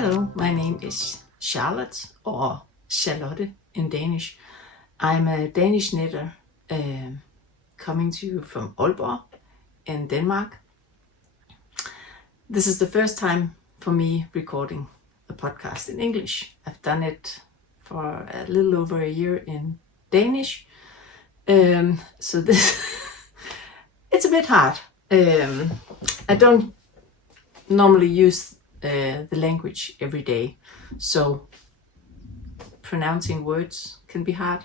Hello, my name is Charlotte, or Charlotte in Danish. I'm a Danish knitter coming to you from Aalborg in Denmark. This is the first time for me recording a podcast in English. I've done it for a little over a year in Danish. So this it's a bit hard. I don't normally use the language every day, so pronouncing words can be hard.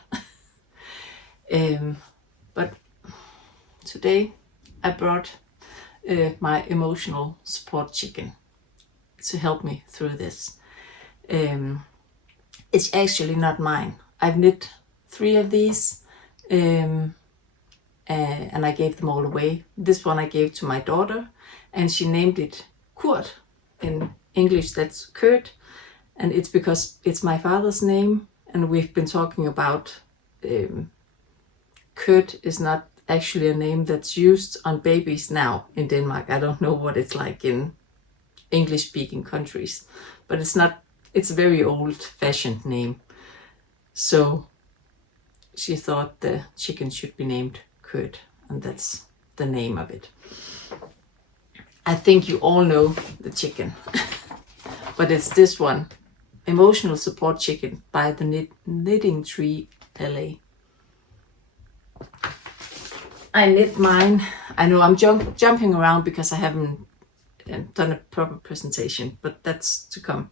But today I brought my emotional support chicken to help me through this. It's actually not mine. I've knit 3 of these and I gave them all away. This one I gave to my daughter and she named it Kurt. In English that's Kurt, and it's because it's my father's name, and we've been talking about Kurt is not actually a name that's used on babies now in Denmark. I don't know what it's like in English speaking countries, but it's a very old fashioned name. So she thought the chicken should be named Kurt, and that's the name of it. I think you all know the chicken, but it's this one, Emotional Support Chicken by the Knitting Tree LA. I knit mine. I know I'm jumping around because I haven't done a proper presentation, but that's to come.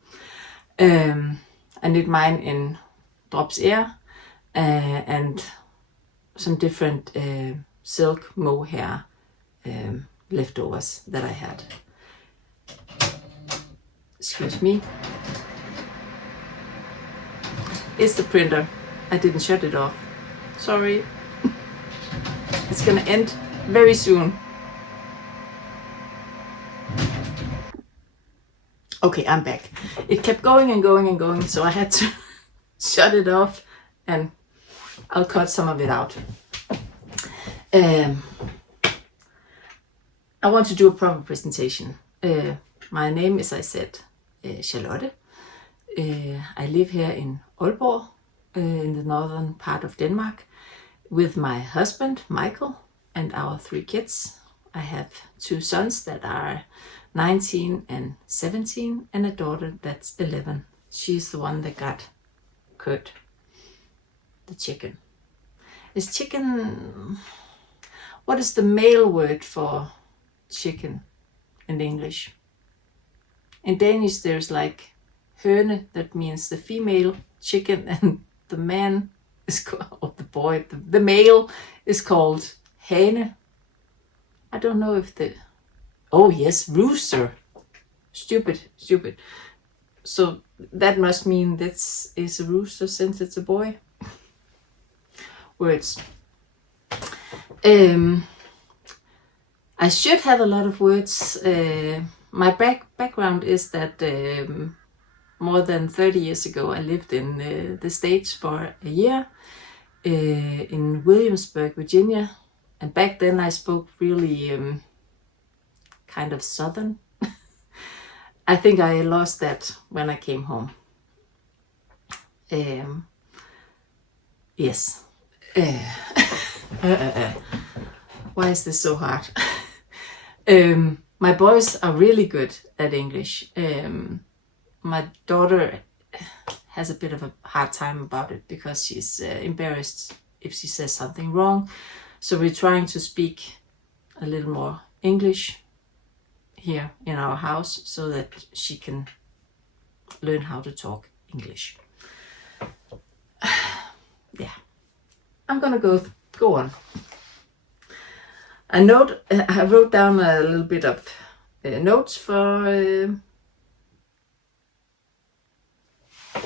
I knit mine in drops air and some different silk mohair leftovers that I had. Excuse me. It's the printer. I didn't shut it off. Sorry. It's gonna end very soon. Okay, I'm back. It kept going and going and going, so I had to shut it off, and I'll cut some of it out. I want to do a proper presentation. My name, as I said, Charlotte. I live here in Aalborg, in the northern part of Denmark, with my husband, Michael, and our 3 kids. I have 2 sons that are 19 and 17, and a daughter that's 11. She's the one that got Kurt, the chicken. Is chicken... What is the male word for chicken in English? In Danish there's like høne, that means the female chicken, and the man is called, or the boy, the male is called hane. I don't know if oh yes, rooster. Stupid. So that must mean this is a rooster since it's a boy. Words. I should have a lot of words. My background is that more than 30 years ago I lived in the States for a year in Williamsburg, Virginia. And back then I spoke really kind of southern. I think I lost that when I came home. Yes. Why is this so hard? My boys are really good at English. My daughter has a bit of a hard time about it because she's embarrassed if she says something wrong. So we're trying to speak a little more English here in our house so that she can learn how to talk English. Yeah, I'm gonna go on. I wrote down a little bit of notes for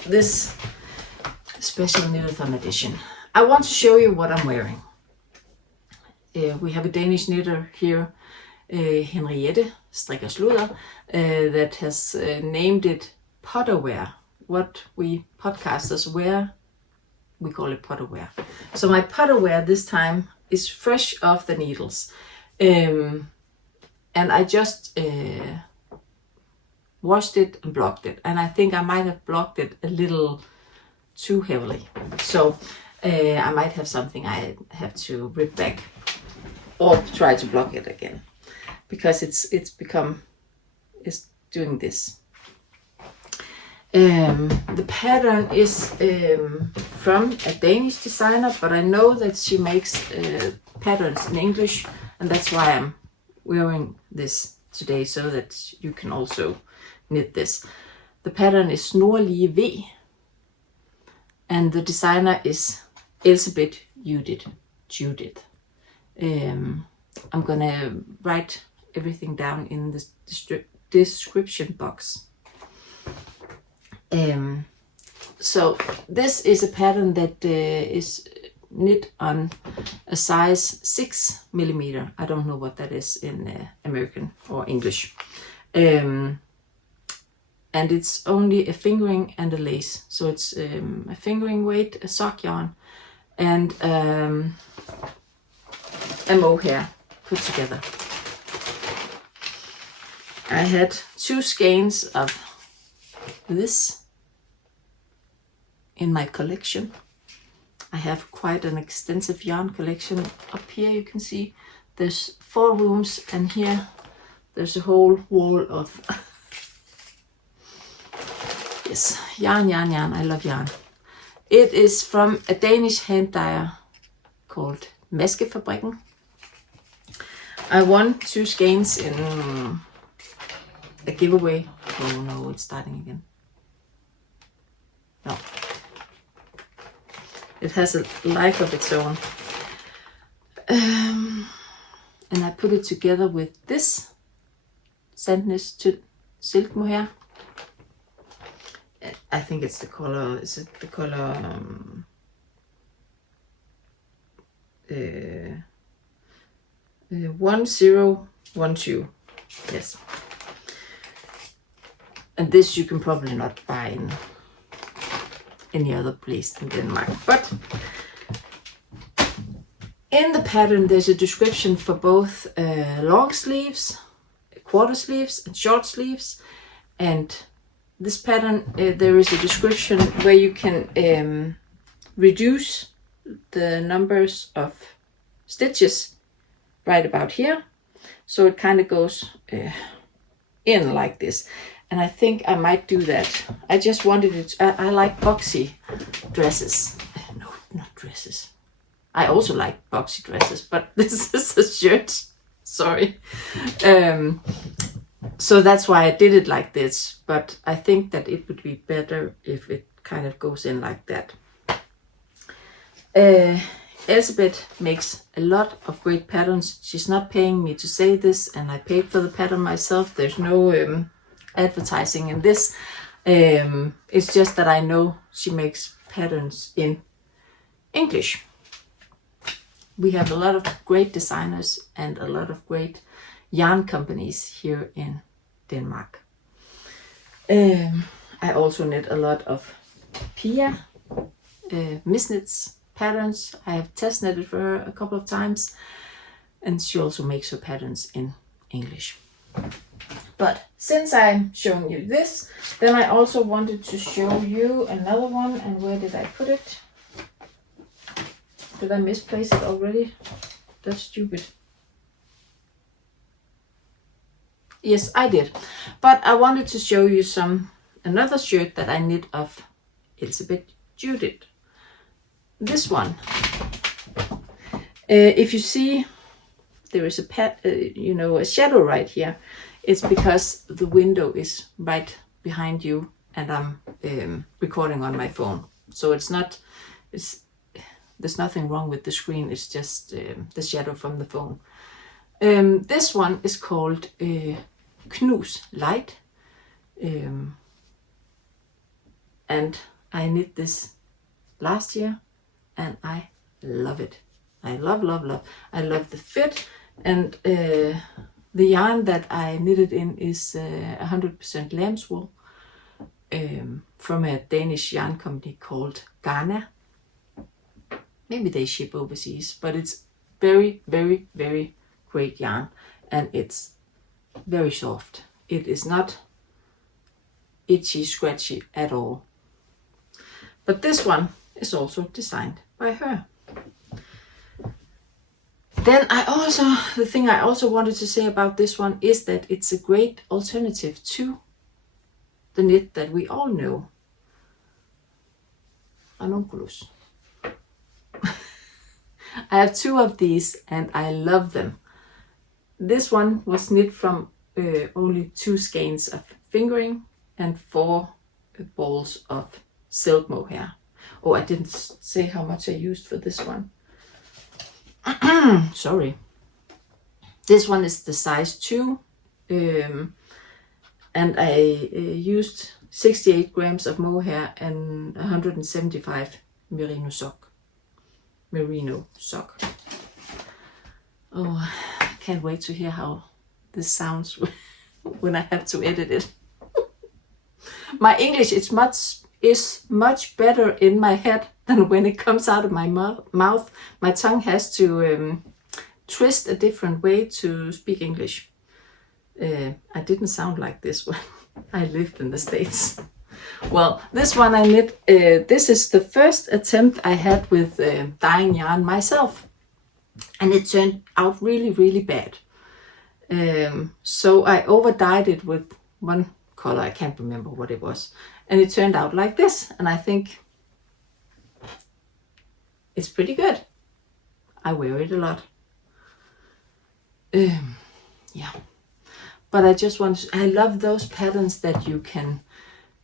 this special knitathon edition. I want to show you what I'm wearing. We have a Danish knitter here, Henriette Strikker Sludder, that has named it potterwear. What we podcasters wear, we call it potterwear. So my potterwear this time is fresh off the needles. And I just washed it and blocked it, and I think I might have blocked it a little too heavily, so I might have something I have to rip back or try to block it again, because it's doing this. The pattern is from a Danish designer, but I know that she makes patterns in English, and that's why I'm wearing this today, so that you can also knit this. The pattern is Snorlige V, and the designer is Elsebeth Judith. I'm gonna write everything down in the description box. So this is a pattern that is knit on a size 6 millimeter. I don't know what that is in American or English. And it's only a fingering and a lace. So it's a fingering weight, a sock yarn, and a mohair put together. I had 2 skeins of this in my collection. I have quite an extensive yarn collection. Up here you can see there's 4 rooms, and here there's a whole wall of yes, yarn. I love yarn. It is from a Danish hand dyer called Maskefabrikken. I won 2 skeins in a giveaway. Oh no, it's starting again. No. It has a life of its own. And I put it together with this Sandnes to silk mohair. I think it's the color, is it the color 1012, yes. And this you can probably not buy in any other place than Denmark. But in the pattern there's a description for both long sleeves, quarter sleeves and short sleeves. And this pattern, there is a description where you can reduce the numbers of stitches right about here. So it kind of goes in like this. And I think I might do that. I just wanted it. I like boxy dresses. No, not dresses. I also like boxy dresses, but this is a shirt. Sorry. So that's why I did it like this. But I think that it would be better if it kind of goes in like that. Elsebeth makes a lot of great patterns. She's not paying me to say this, and I paid for the pattern myself. There's no advertising in this. It's just that I know she makes patterns in English. We have a lot of great designers and a lot of great yarn companies here in Denmark. I also knit a lot of Pia misnits patterns. I have test knitted for her a couple of times, and she also makes her patterns in English. But since I'm showing you this, then I also wanted to show you another one. And where did I put it? Did I misplace it already? That's stupid. Yes, I did. But I wanted to show you another shirt that I knit of Elsebeth Judith. This one. If you see, there is a shadow right here. It's because the window is right behind you, and I'm recording on my phone. So there's nothing wrong with the screen. It's just the shadow from the phone. This one is called Knus Light, and I knit this last year, and I love it. I love. I love the fit, and the yarn that I knitted in is 100% lamb's wool from a Danish yarn company called Ghana. Maybe they ship overseas, but it's very, very, very great yarn, and it's very soft. It is not itchy, scratchy at all. But this one is also designed by her. Then the thing I also wanted to say about this one is that it's a great alternative to the knit that we all know, ranunculus. I have 2 of these and I love them. This one was knit from only 2 skeins of fingering and 4 balls of silk mohair. Oh, I didn't say how much I used for this one. Sorry. This one is the size 2, and I used 68 grams of mohair and 175 merino sock. Oh, I can't wait to hear how this sounds when I have to edit it. My English is much better in my head than when it comes out of my mouth. My tongue has to twist a different way to speak English. I didn't sound like this when I lived in the States. Well, this one I knit, this is the first attempt I had with dyeing yarn myself. And it turned out really, really bad. So I over-dyed it with one color, I can't remember what it was. And it turned out like this, and I think it's pretty good. I wear it a lot. Yeah. But I just I love those patterns that you can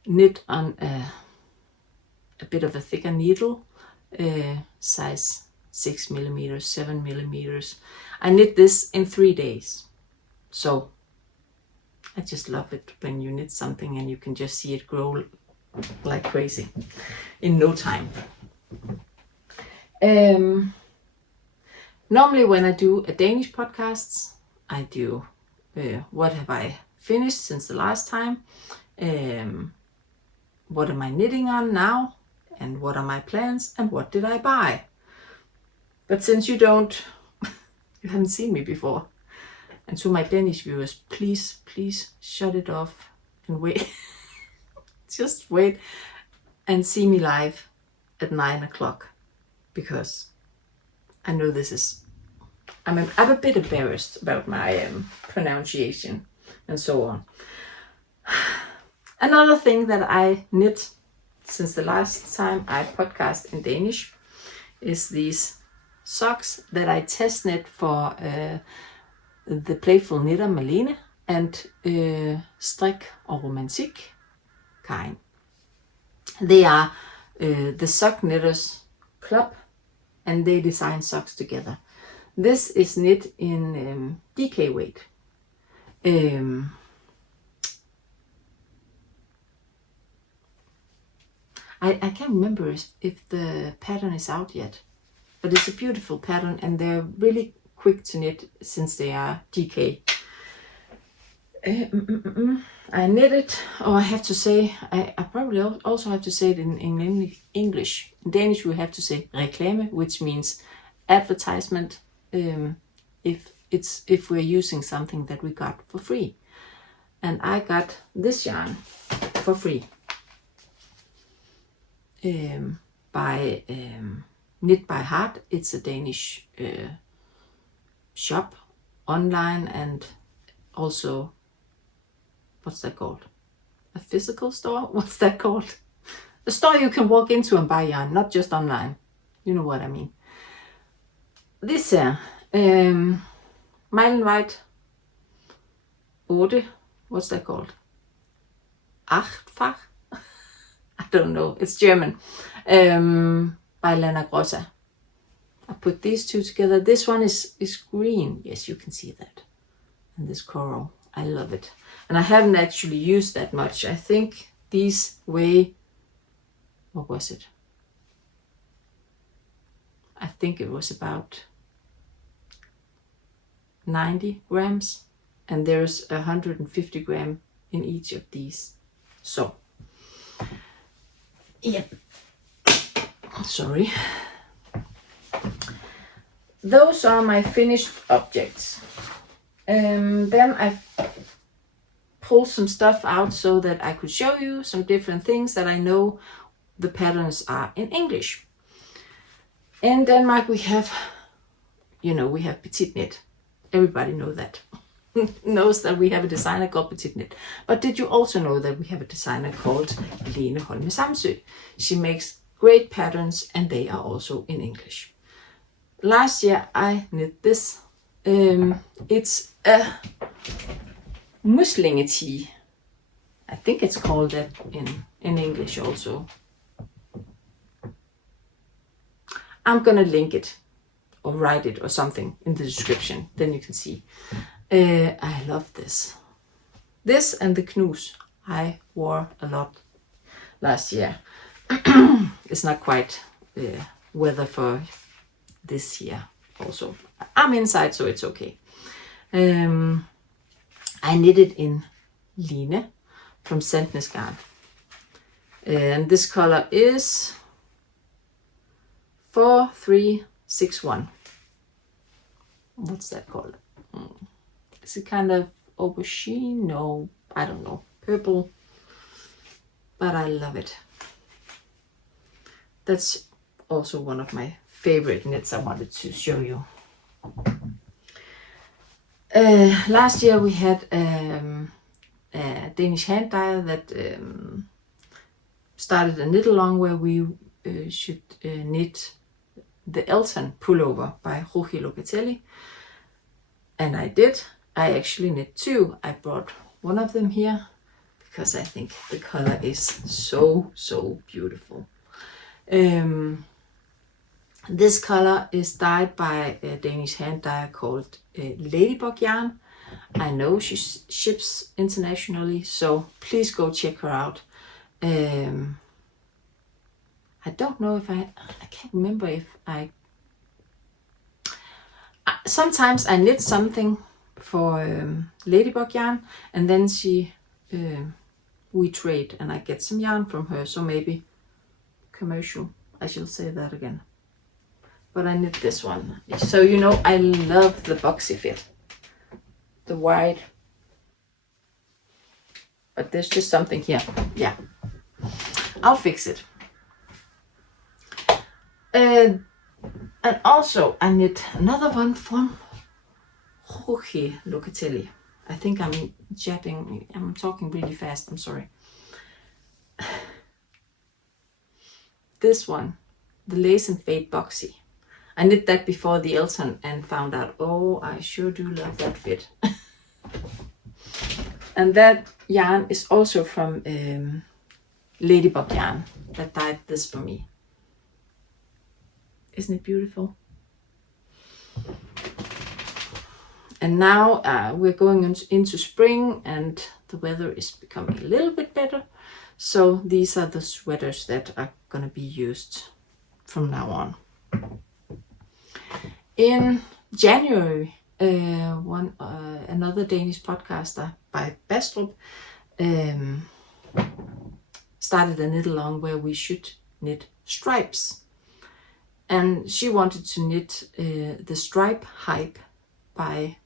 knit on a bit of a thicker needle, size 6 millimeters, 7 millimeters. I knit this in 3 days. So I just love it when you knit something and you can just see it grow like crazy in no time. Normally when I do a Danish podcast, I do what have I finished since the last time, what am I knitting on now, and what are my plans, and what did I buy. But since you haven't seen me before, and to my Danish viewers, please shut it off and wait. Just wait and see me live at 9 o'clock, because I know I'm a bit embarrassed about my pronunciation and so on. Another thing that I knit since the last time I podcast in Danish is these socks that I test knit for the playful knitter Malene and Strik og Romantik Karin. They are the Sock Knitters Club, and they design socks together. This is knit in DK weight. I can't remember if the pattern is out yet, but it's a beautiful pattern and they're really quick to knit since they are DK. I knit it, or I have to say, I probably also have to say it in English. In Danish we have to say reklame, which means advertisement, if we're using something that we got for free. And I got this yarn for free by Knit by Heart. It's a Danish shop online, and also, what's that called? A physical store? What's that called? A store you can walk into and buy yarn, not just online. You know what I mean. This here, Meilenweit 8, what's that called? Achtfach? I don't know, it's German. By Lana Grossa. I put these two together. This one is green. Yes, you can see that. And this coral. I love it. And I haven't actually used that much. I think these weigh, what was it? I think it was about 90 grams. And there's 150 grams in each of these. So, yep. Sorry. Those are my finished objects. Then I've pull some stuff out so that I could show you some different things that I know the patterns are in English. In Denmark we have, we have Petit Knit. Everybody knows that. Knows that we have a designer called Petit Knit. But did you also know that we have a designer called Lene Holme Samsø? She makes great patterns and they are also in English. Last year I knit this. It's a muslingetee. I think it's called that in English also. I'm gonna link it or write it or something in the description, then you can see. I love this. This and the knus I wore a lot last year. It's not quite weather for this year also. I'm inside, so it's okay. I knitted in Line from Sandnes Garn. And this color is 4361. What's that called? Is it kind of aubergine? No, I don't know. Purple. But I love it. That's also one of my favorite knits I wanted to show you. Last year we had a Danish hand dyer that started a knit along where we should knit the Elton pullover by Rochi Locatelli. And I did. I actually knit two. I brought one of them here because I think the color is so beautiful. This color is dyed by a Danish hand dyer called Ladybug Yarn. I know she ships internationally, so please go check her out. I don't know if I can't remember if sometimes I knit something for Ladybug Yarn, and then we trade and I get some yarn from her, so maybe commercial, I shall say that again. But I knit this one. So I love the boxy fit. The wide. But there's just something here. Yeah. I'll fix it. And also I knit another one from Rochi Locatelli. I think I'm talking really fast, I'm sorry. This one, the Lace and Fade Boxy. I knit that before the Elton and found out, oh, I sure do love that fit. And that yarn is also from Ladybug Yarn that dyed this for me. Isn't it beautiful? And now we're going into spring and the weather is becoming a little bit better. So these are the sweaters that are going to be used from now on. In January, another Danish podcaster by Bastrup started a knit along where we should knit stripes. And she wanted to knit the stripe hype by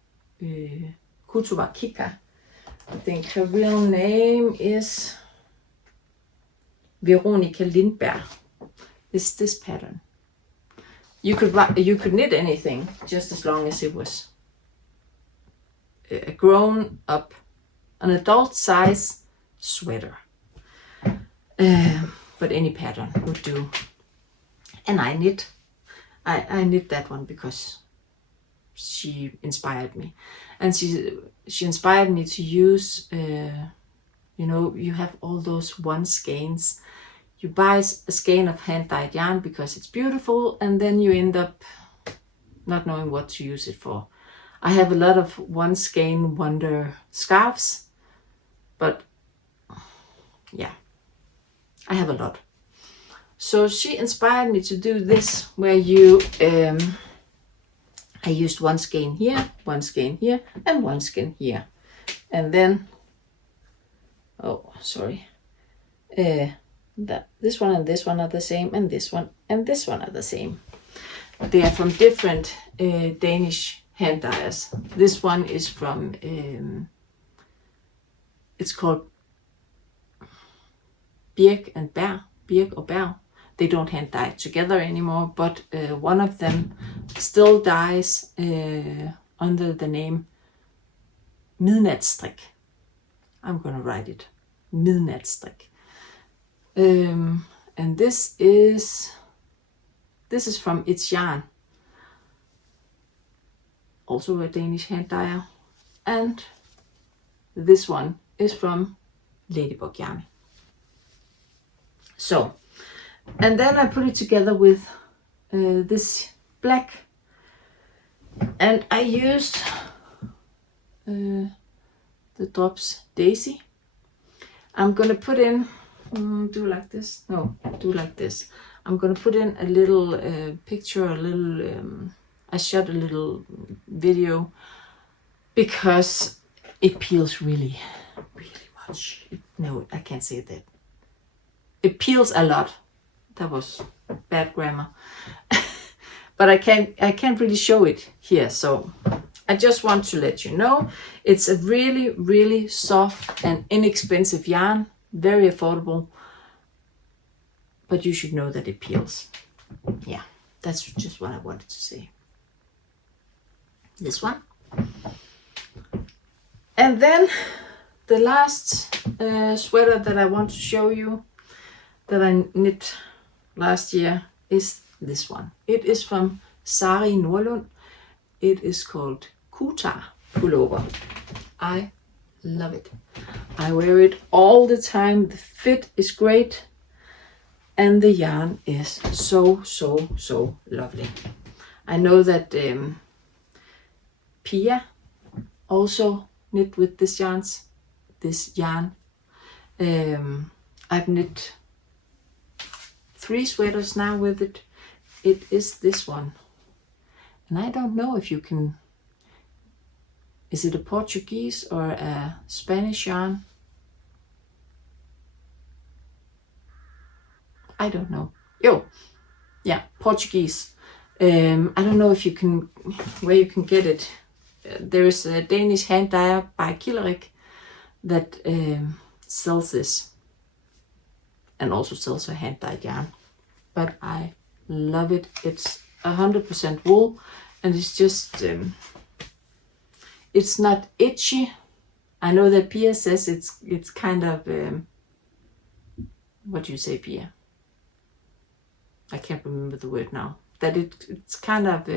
Kutuva Kika. I think her real name is Veronica Lindberg. It's this pattern. You could knit anything just as long as it was a grown up, an adult size sweater. But any pattern would do. And I knit that one because she inspired me. And she inspired me to use, you have all those one skeins. You buy a skein of hand-dyed yarn because it's beautiful, and then you end up not knowing what to use it for. I have a lot of one skein wonder scarves, but yeah, I have a lot. So she inspired me to do this, where I used one skein here, one skein here, and one skein here. And then, this one and this one are the same, and this one and this one are the same. They are from different Danish hand dyers. This one is from it's called birk and bær, birk or bær. They don't hand dye together anymore, but one of them still dyes under the name knitwear. I'm gonna write it, knitwear. And this is from It's Yarn, also a Danish hand dyer, and this one is from Ladybug Yarn. So, and then I put it together with this black, and I used the Drops Daisy. I'm gonna put in, do like this, no, do like this. I'm gonna put in a little picture, a little, I shot a little video because it peels really, really much. No, I can't say that. It peels a lot. That was bad grammar. But I can't really show it here, so I just want to let you know it's a really, really soft and inexpensive yarn, very affordable, but you should know that it peels. Yeah, that's just what I wanted to say. This one. And then the last sweater that I want to show you that I knit last year is this one. It is from Sari Nordlund. It is called Kuta pullover. I love it. I wear it all the time. The fit is great. And the yarn is so, so, so lovely. I know that Pia also knit with this yarn. I've knit 3 sweaters now with it. It is this one. And I don't know if you can, is it a Portuguese or a Spanish yarn? I don't know. Yeah, Portuguese. I don't know if you can, where you can get it. There is a Danish hand dyer by Killerik that sells this and also sells a hand dyed yarn. But I love it. It's 100% wool, and it's just it's not itchy. I know that Pia says it's kind of what do you say, Pia? I can't remember the word now. That it's kind of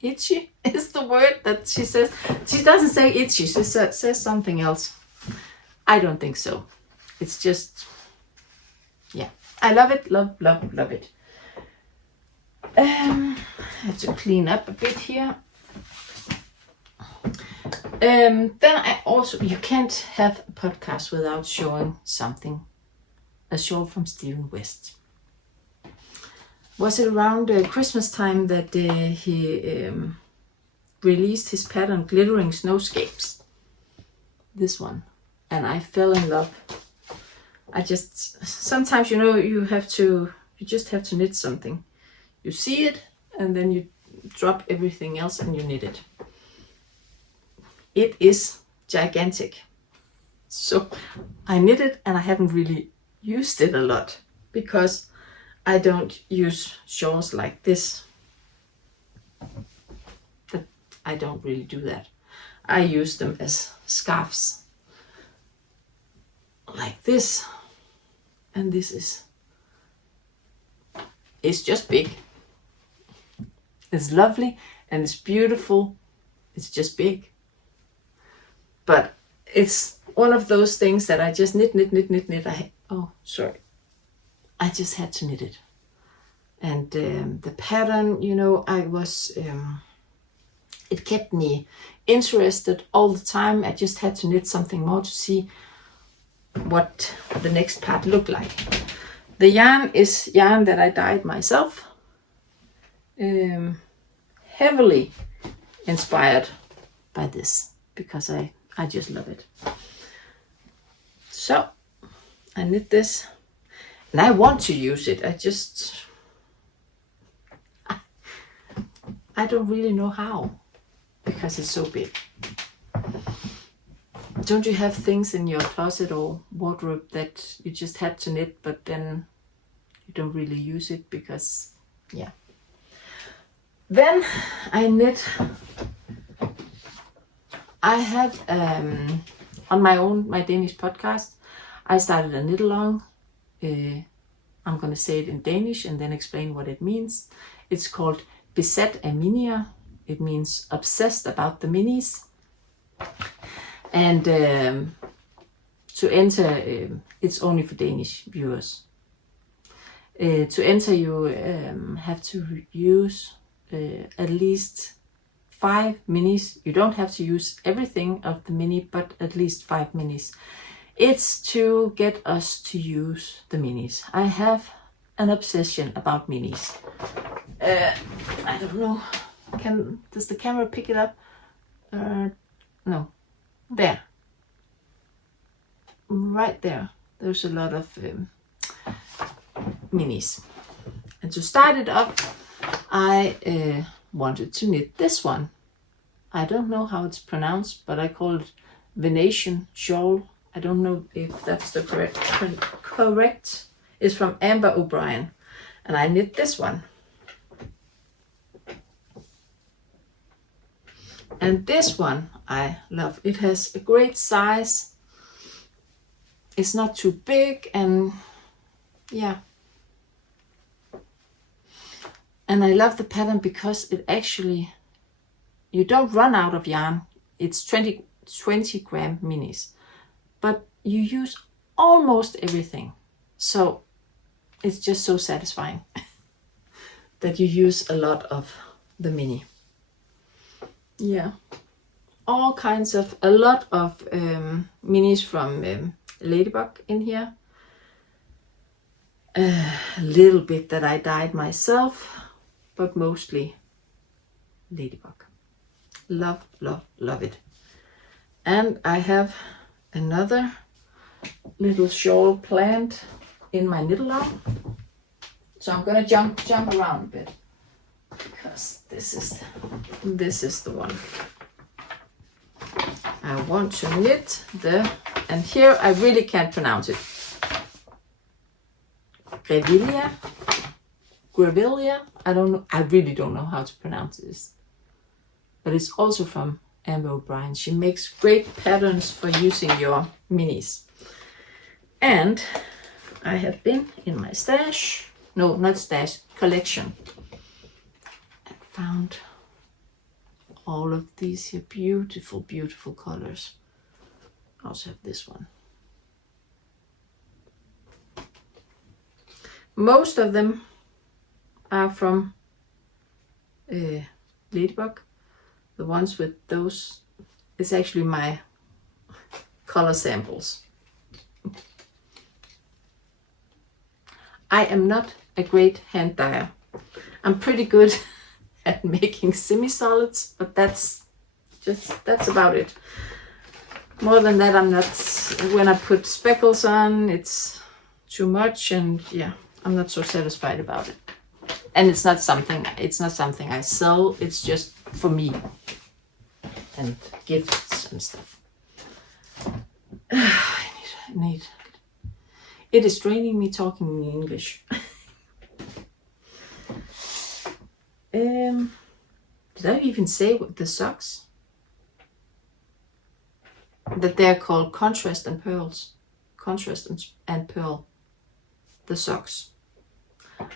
itchy is the word that she says. She doesn't say itchy. She says something else. I don't think so. It's just, yeah. I love it. Love, love, love it. I have to clean up a bit here. Then I also, you can't have a podcast without showing something. A shawl from Stephen West. Was it around Christmas time that he released his pattern Glittering Snowscapes? This one. And I fell in love. I just, sometimes, you just have to knit something. You see it, and then you drop everything else and you knit it. It is gigantic. So I knit it, and I haven't really used it a lot because I don't use shawls like this. I don't really do that. I use them as scarves like this, and it's just big. It's lovely and it's beautiful. It's just big. But it's one of those things that I just knit. I just had to knit it. And the pattern, it kept me interested all the time. I just had to knit something more to see what the next part looked like. The yarn is yarn that I dyed myself. Heavily inspired by this because I just love it. So I knit this, and I want to use it. I don't really know how because it's so big. don't you have things in your closet or wardrobe that you just had to knit, but then you don't really use it because, yeah. Then I knit. I had on my Danish podcast, I started a knit along. I'm gonna say it in Danish and then explain what it means. It's called Besat af minier. It means obsessed about the minis. And to enter, it's only for Danish viewers. To enter, you have to use at least 5 minis. You don't have to use everything of the mini, but at least 5 minis. It's to get us to use the minis. I have an obsession about minis. I don't know. Does the camera pick it up? No. There. Right there. There's a lot of minis. And to start it up, I wanted to knit this one. I don't know how it's pronounced, but I call it Venetian shawl. I don't know if that's the correct. It's from Amber O'Brien. And I knit this one. And this one I love. It has a great size. It's not too big, and yeah. And I love the pattern because it actually, you don't run out of yarn. It's 20 gram minis, but you use almost everything. So it's just so satisfying that you use a lot of the mini. Yeah, a lot of minis from Ladybug in here. A little bit that I dyed myself, but mostly Ladybug. Love, love, love it. And I have another little shawl planned in my knit along. So I'm gonna jump around a bit, because this is the one I want to knit. And here I really can't pronounce it. Grevillea. I don't know. I really don't know how to pronounce this. But it's also from Amber O'Brien. She makes great patterns for using your minis. And I have been in my stash. No, not stash. Collection. Found all of these here beautiful, beautiful colors. I also have this one. Most of them are from Ladybug. The ones with those is actually my color samples. I am not a great hand dyer. I'm pretty good at making semi-solids, but that's about it. More than that, I'm not. When I put speckles on, it's too much, and yeah, I'm not so satisfied about it. And it's not something I sell. It's just for me and gifts and stuff. I need. It is draining me talking in English. Did I even say what the socks? That they're called Contrast and Pearls. Contrast and Pearl. The socks.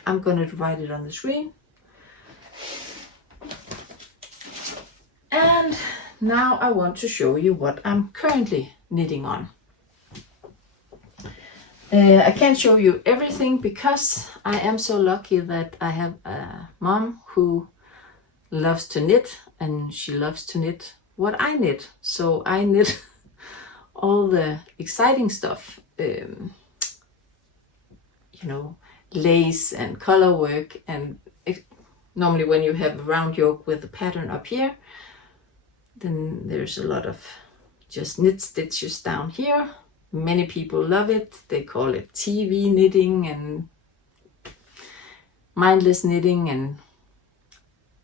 I'm gonna write it on the screen. And now I want to show you what I'm currently knitting on. I can't show you everything because I am so lucky that I have a mom who loves to knit, and she loves to knit what I knit. So I knit all the exciting stuff, lace and color work. And normally when you have a round yoke with the pattern up here, then there's a lot of just knit stitches down here. Many people love it. They call it TV knitting and mindless knitting, and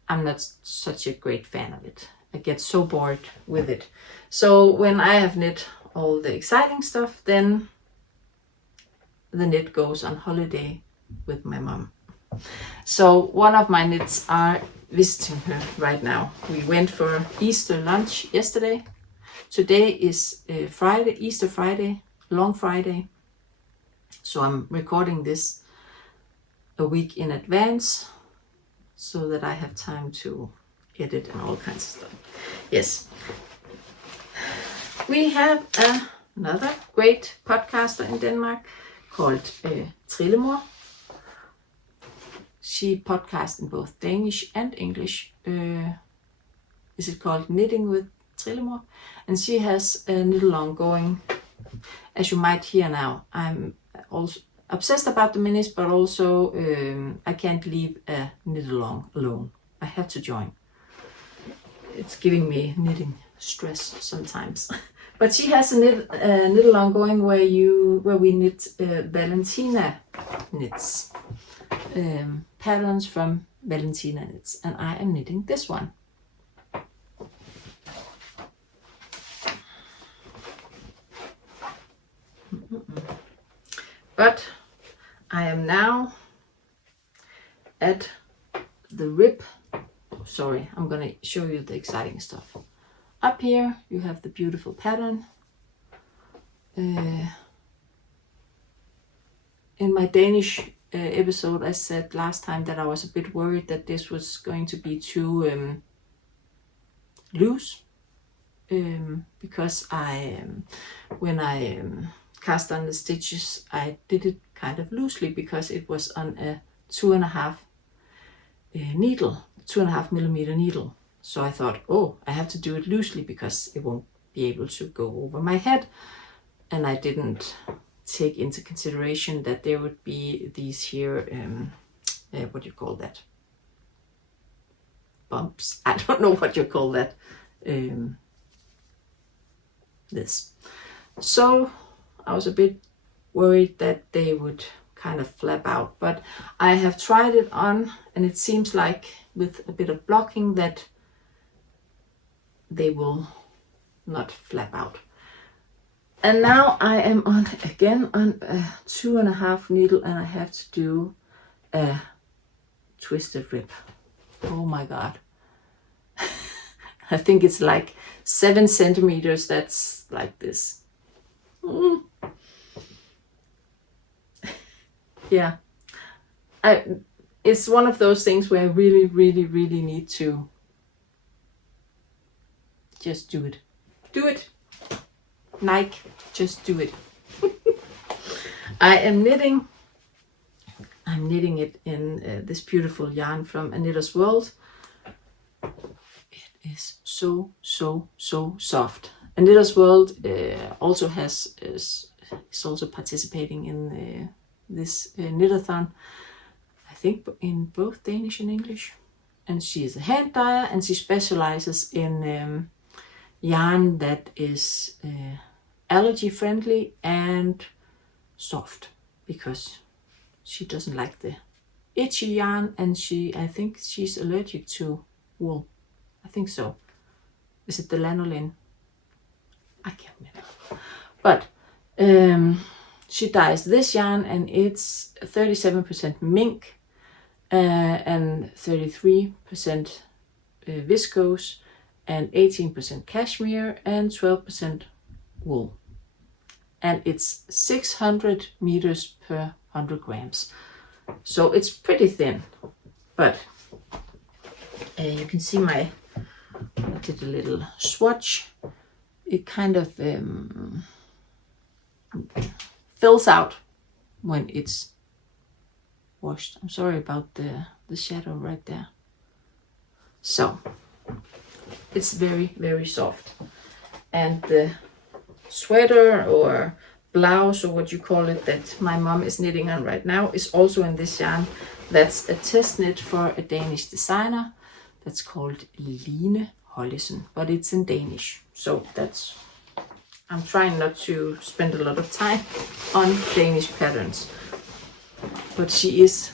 I'm not such a great fan of it. I get so bored with it. So when I have knit all the exciting stuff, then the knit goes on holiday with my mom. So one of my knits are visiting her right now. We went for Easter lunch yesterday. Today is Friday, Easter Friday, Long Friday. So I'm recording this a week in advance so that I have time to edit and all kinds of stuff. Yes. We have another great podcaster in Denmark called Trillemor. She podcasts in both Danish and English. Is it called Knitting with Trillemor? And she has a knit-along going, as you might hear now. I'm also obsessed about the minis, but also I can't leave a knit-along alone. I have to join. It's giving me knitting stress sometimes. But she has a knit-along going where we knit Valentina knits. Patterns from Valentina knits, and I am knitting this one. But I am now at the rib. Sorry, I'm gonna show you the exciting stuff. Up here you have the beautiful pattern. In my Danish episode, I said last time that I was a bit worried that this was going to be too loose, because when I cast on the stitches, I did it kind of loosely because it was on a 2.5 needle, 2.5 millimeter needle. So I thought, oh, I have to do it loosely because it won't be able to go over my head. And I didn't take into consideration that there would be these here, what do you call that? Bumps. I don't know what you call that. This. So I was a bit worried that they would kind of flap out, but I have tried it on, and it seems like with a bit of blocking that they will not flap out. And now I am again on a 2.5 needle, and I have to do a twisted rib. Oh my god. I think it's like 7 centimeters. That's like this. Yeah. It's one of those things where I really, really, really need to just do it. Do it. Nike, just do it. I'm knitting it in this beautiful yarn from A Knitter's World. It is so, so, so soft. A Knitter's World also is also participating in this knitathon, I think in both Danish and English. And she is a hand dyer, and she specializes in yarn that is allergy friendly and soft, because she doesn't like the itchy yarn, and I think she's allergic to wool. I think so. Is it the lanolin? I can't remember. But she dyes this yarn, and it's 37% mink and 33% viscose and 18% cashmere and 12% wool. And it's 600 meters per 100 grams. So it's pretty thin, but you can see I did a little swatch. It kind of fills out when it's washed. I'm sorry about the shadow right there. So it's very, very soft. And the sweater or blouse, or what you call it, that my mom is knitting on right now is also in this yarn. That's a test knit for a Danish designer that's called Line Hollesen, but it's in Danish. So I'm trying not to spend a lot of time on Danish patterns. But she is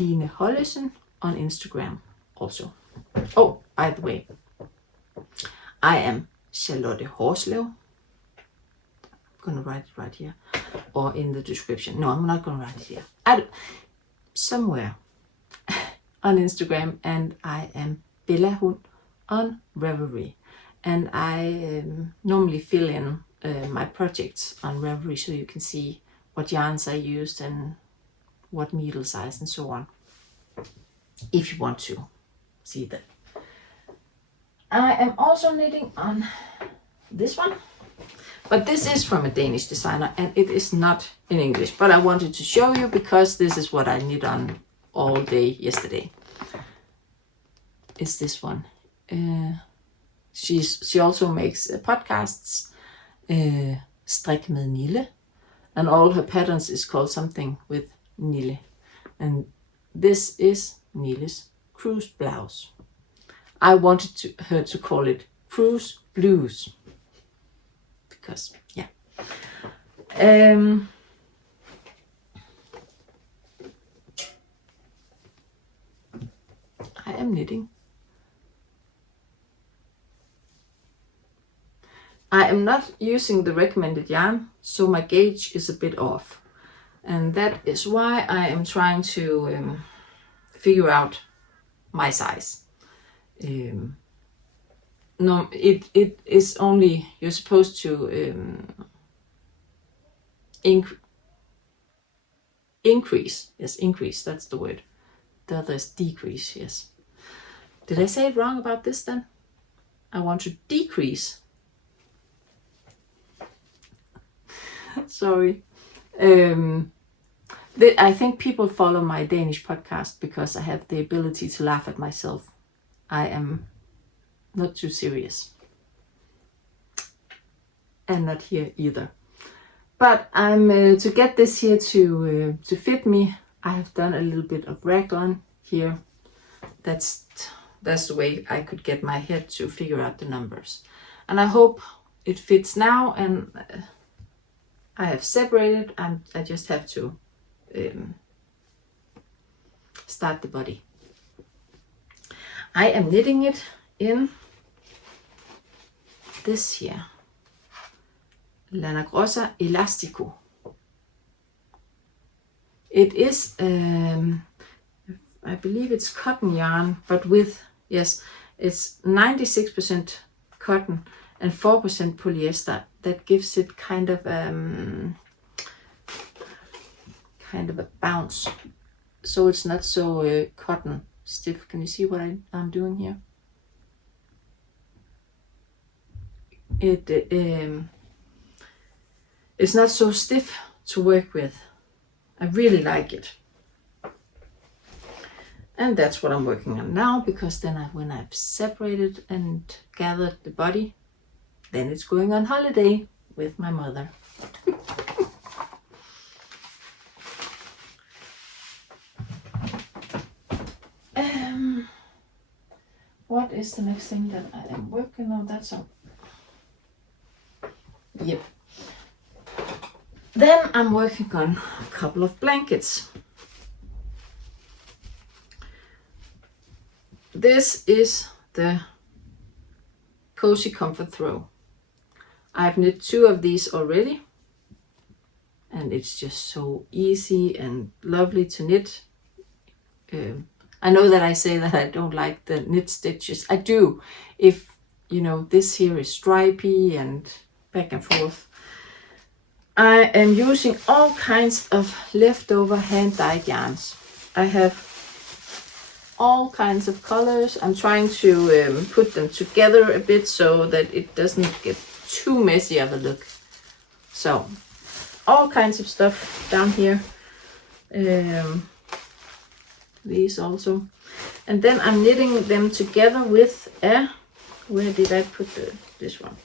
Line Hollesen on Instagram also. Oh, by the way, I am Charlotte Horslev. I'm going to write it right here or in the description. No, I'm not going to write it here. Somewhere on Instagram, and I am Bella Hund on Ravelry. And I normally fill in my projects on Ravelry so you can see what yarns I used and what needle size and so on, if you want to see that. I am also knitting on this one, but this is from a Danish designer and it is not in English, but I wanted to show you because this is what I knit on all day yesterday. Is this one. She also makes podcasts, Strik med Nille, and all her patterns is called something with Nille. And this is Nille's cruise blouse. I wanted her to call it Cruise Blues. Because, yeah. I am knitting. I am not using the recommended yarn, so my gauge is a bit off. And that is why I am trying to figure out my size. No, it is only, you're supposed to increase. Yes, increase, that's the word. The other is decrease, yes. Did I say it wrong about this then? I want to decrease. Sorry. I think people follow my Danish podcast because I have the ability to laugh at myself. I am not too serious. And not here either. But I'm to get this here to fit me, I have done a little bit of raglan here. That's the way I could get my head to figure out the numbers. And I hope it fits now, and I have separated, and I just have to start the body. I am knitting it in this here, Lana Grossa Elastico. It is, I believe it's cotton yarn, but with, yes, it's 96% cotton and 4% polyester. That gives it kind of a bounce. So it's not so cotton stiff. Can you see what I'm doing here? It's not so stiff to work with. I really like it. And that's what I'm working on now, because then when I've separated and gathered the body, then it's going on holiday with my mother. What is the next thing that I am working on? That's all. Yep. Then I'm working on a couple of blankets. This is the Cozy Comfort Throw. I've knit 2 of these already, and it's just so easy and lovely to knit. I know that I say that I don't like the knit stitches. I do, if you know this here is stripy and back and forth. I am using all kinds of leftover hand-dyed yarns. I have all kinds of colors. I'm trying to put them together a bit so that it doesn't get too messy of a look. So, all kinds of stuff down here. These also. And then I'm knitting them together with where did I put this one?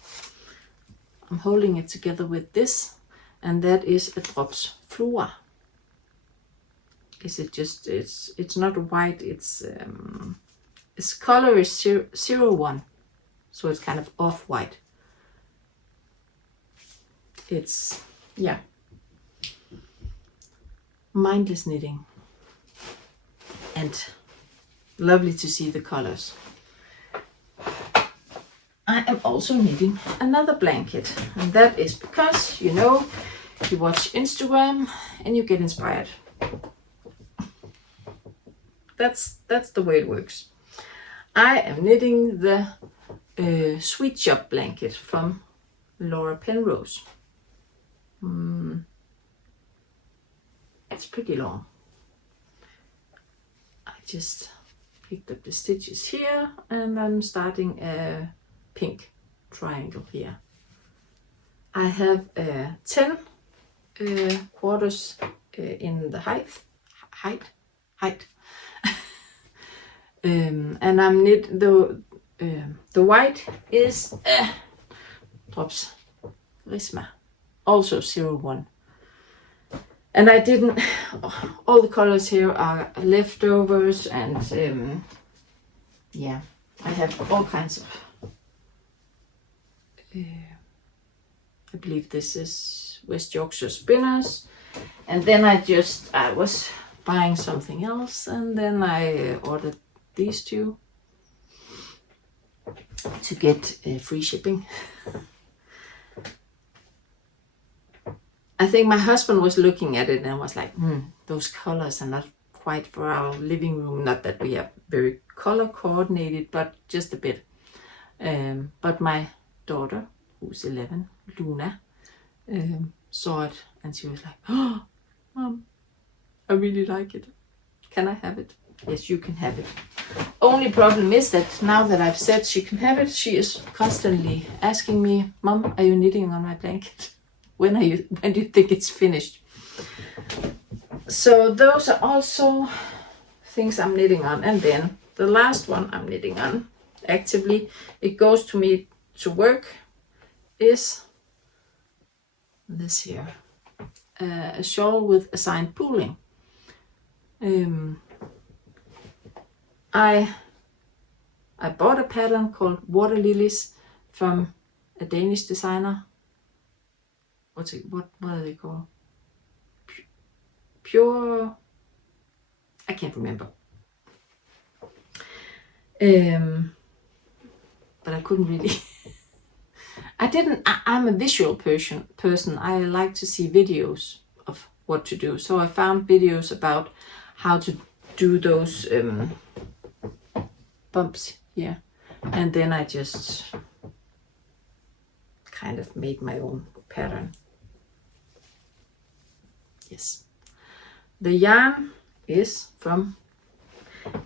I'm holding it together with this, and that is a Drops Flora. Is it just, it's not white, it's color is 01, so it's kind of off-white. It's, yeah, mindless knitting, and lovely to see the colors. I am also knitting another blanket, and that is because, you know, you watch Instagram and you get inspired. That's the way it works. I am knitting the Sweet Shop blanket from Laura Penrose. It's pretty long. I just picked up the stitches here, and I'm starting a pink triangle here. I have 10 quarters in the height. And I'm knit the white is drops Risma, also 01. And I didn't, all the colors here are leftovers, and yeah, I have all kinds of, I believe this is West Yorkshire spinners. And then I was buying something else, and then I ordered these two to get free shipping. I think my husband was looking at it and was like, those colors are not quite for our living room. Not that we are very color coordinated, but just a bit. But my daughter, who's 11, Luna, saw it and she was like, oh, Mom, I really like it. Can I have it? Yes, you can have it. Only problem is that now that I've said she can have it, she is constantly asking me, Mom, are you knitting on my blanket? When do you think it's finished? So those are also things I'm knitting on. And then the last one I'm knitting on actively, it goes to me to work, is this here, a shawl with assigned pooling. I bought a pattern called Water Lilies from a Danish designer. What are they called? Pure. I can't remember. But I couldn't really. I'm a visual person. I like to see videos of what to do. So I found videos about how to do those bumps here. And then I just kind of made my own pattern. Yes. The yarn is from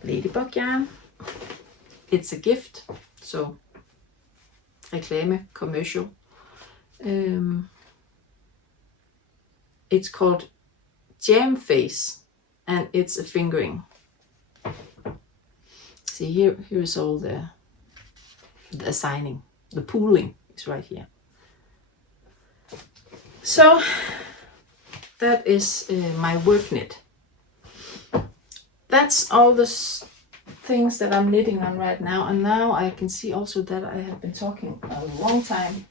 Ladybug Yarn. It's a gift, so reklame, commercial. It's called Jam Face, and it's a fingering. See here is all the assigning. The pooling is right here. So that is my work knit. That's all the things that I'm knitting on right now. And now I can see also that I have been talking a long time.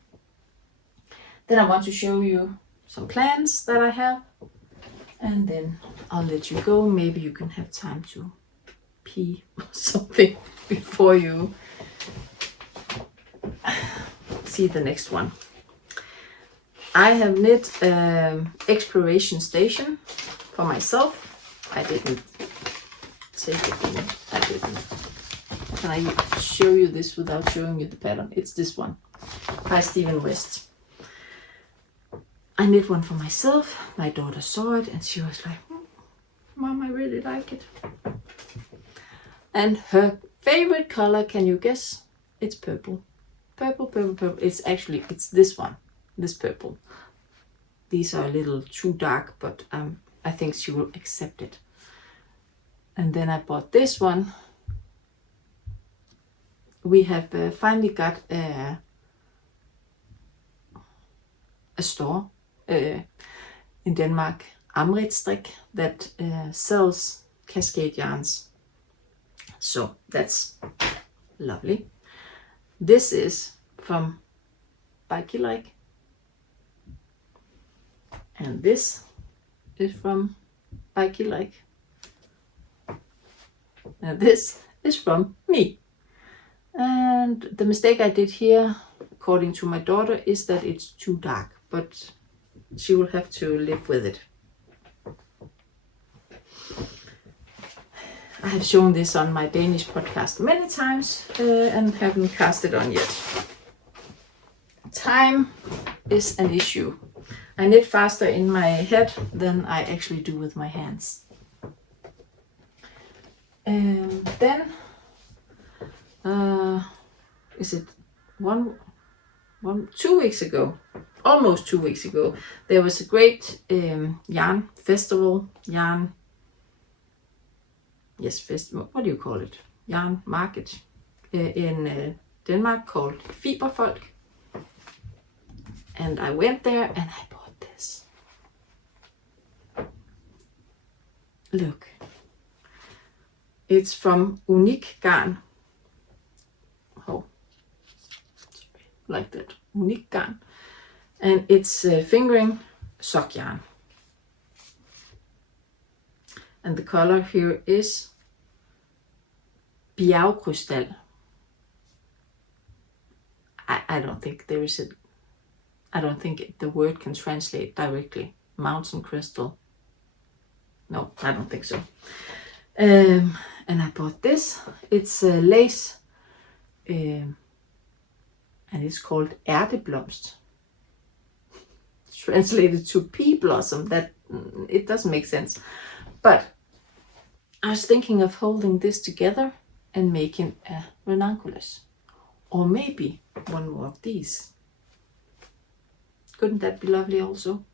Then I want to show you some plans that I have. And then I'll let you go. Maybe you can have time to pee or something before you see the next one. I have knit exploration station for myself. I didn't take it in. I didn't. Can I show you this without showing you the pattern? It's this one by Stephen West. I knit one for myself. My daughter saw it and she was like, Mom, I really like it. And her favorite color, can you guess? It's purple. Purple, purple, purple. It's this one. This purple. These are a little too dark, but I think she will accept it. And then I bought this one. We have finally got a store in Denmark, Horslevstrik, that sells cascade yarns. So that's lovely. This is from Bikilike. And this is from Bikilike. And this is from me. And the mistake I did here, according to my daughter, is that it's too dark, but she will have to live with it. I have shown this on my Danish podcast many times and haven't cast it on yet. Time is an issue. I knit faster in my head than I actually do with my hands. And then, is it 2 weeks ago, almost 2 weeks ago, there was a great yarn festival, festival, what do you call it? Yarn market in Denmark called Fiberfolk. And I went there and I bought this. Look. It's from Unique Garn. Oh, sorry, like that. Unique Garn. And it's fingering sock yarn. And the color here is bjergkrystal. I don't think there is I don't think the word can translate directly. Mountain crystal. No, I don't think so. And I bought this. It's a lace. And it's called ærteblomst. Translated to pea blossom. That it doesn't make sense. But I was thinking of holding this together and making a ranunculus. Or maybe one more of these. Couldn't that be lovely also?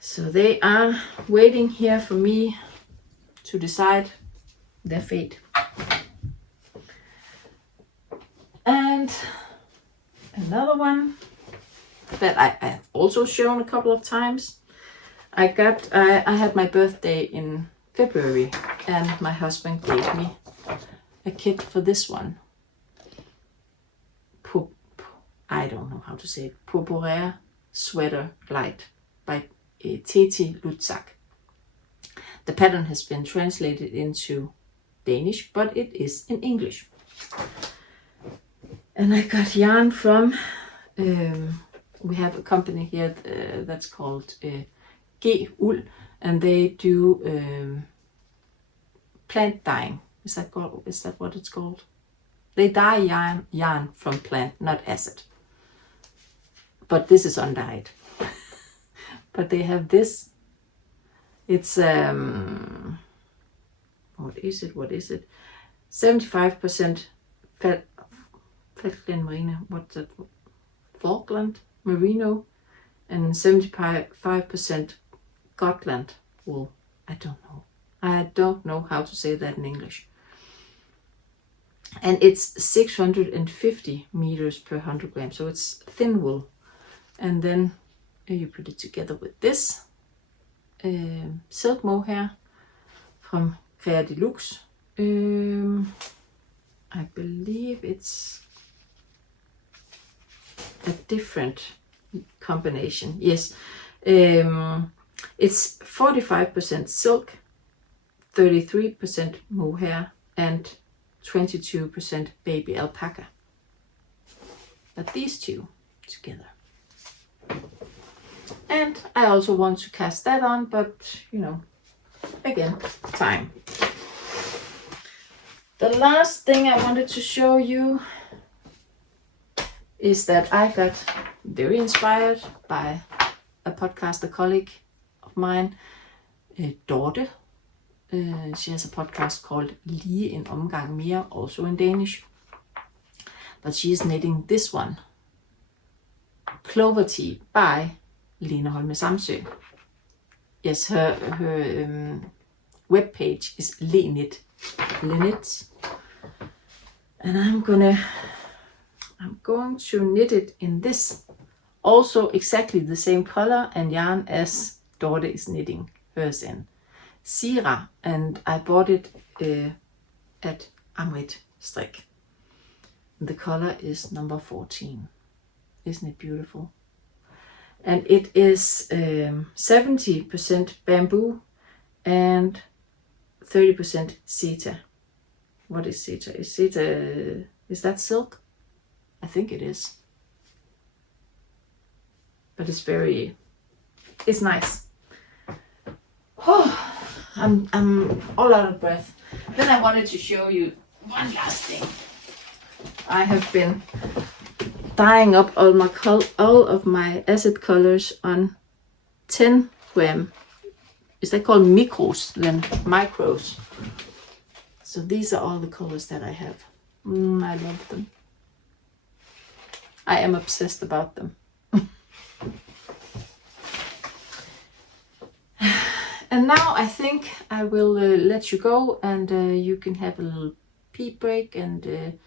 So they are waiting here for me to decide their fate. And another one that I have also shown a couple of times. I had my birthday in February and my husband gave me a kit for this one. I don't know how to say it. Purpurere Sweater Light by Teti Lutzak. The pattern has been translated into Danish, but it is in English. And I got yarn from, we have a company here that's called G Uld, and they do plant dyeing. Is that what it's called? They dye yarn from plant, not acid. But this is undyed. But they have this. It's what is it? 75% Falkland Merino. What's that? Falkland Merino, and 75% Gotland wool. I don't know how to say that in English. And it's 650 meters per 100 grams, so it's thin wool. And then you put it together with this silk mohair from Crea Deluxe. I believe it's a different combination. Yes, it's 45% silk, 33% mohair, and 22% baby alpaca. But these two together. And I also want to cast that on, but again, time. The last thing I wanted to show you is that I got very inspired by a podcaster colleague of mine, Dorte. She has a podcast called Lige en omgang mere, also in Danish. But she is knitting this one, Clover Tea by Lene Holme Samsø. Yes, her webpage is Lenit. And I'm going to knit it in this, also exactly the same color and yarn as Dorte is knitting hers in. Sira, and I bought it at Horslevstrik. The color is number 14. Isn't it beautiful? And it is 70% bamboo and 30% seta. What is it? Is that silk? I think it is. But it's nice. Oh, I'm all out of breath. Then I wanted to show you one last thing. I have been dyeing up all of my acid colors on 10 gram. Is that called micros? Then micros. So these are all the colors that I have. I love them. I am obsessed about them. And now I think I will let you go, and you can have a little pee break and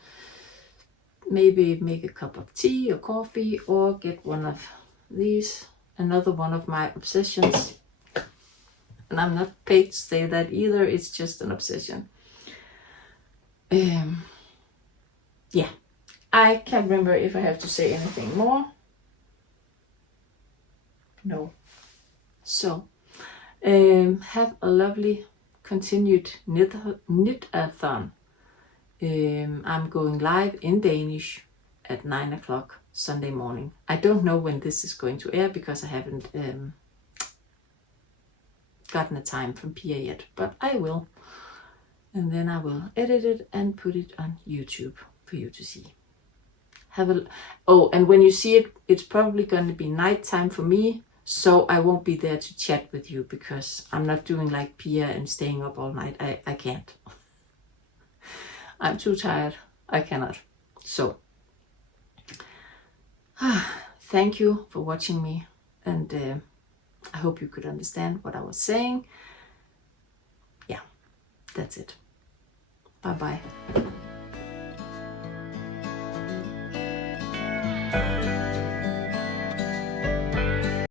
maybe make a cup of tea or coffee, or get one of these, another one of my obsessions. And I'm not paid to say that either, it's just an obsession. Yeah, I can't remember if I have to say anything more. No. So, have a lovely continued knitathon. I'm going live in Danish at 9 o'clock Sunday morning. I don't know when this is going to air because I haven't gotten a time from Pia yet, but I will. And then I will edit it and put it on YouTube for you to see. And when you see it, it's probably going to be nighttime for me, so I won't be there to chat with you because I'm not doing like Pia and staying up all night. I can't. I'm too tired. I cannot. So, thank you for watching me, and I hope you could understand what I was saying. Yeah, that's it. Bye-bye.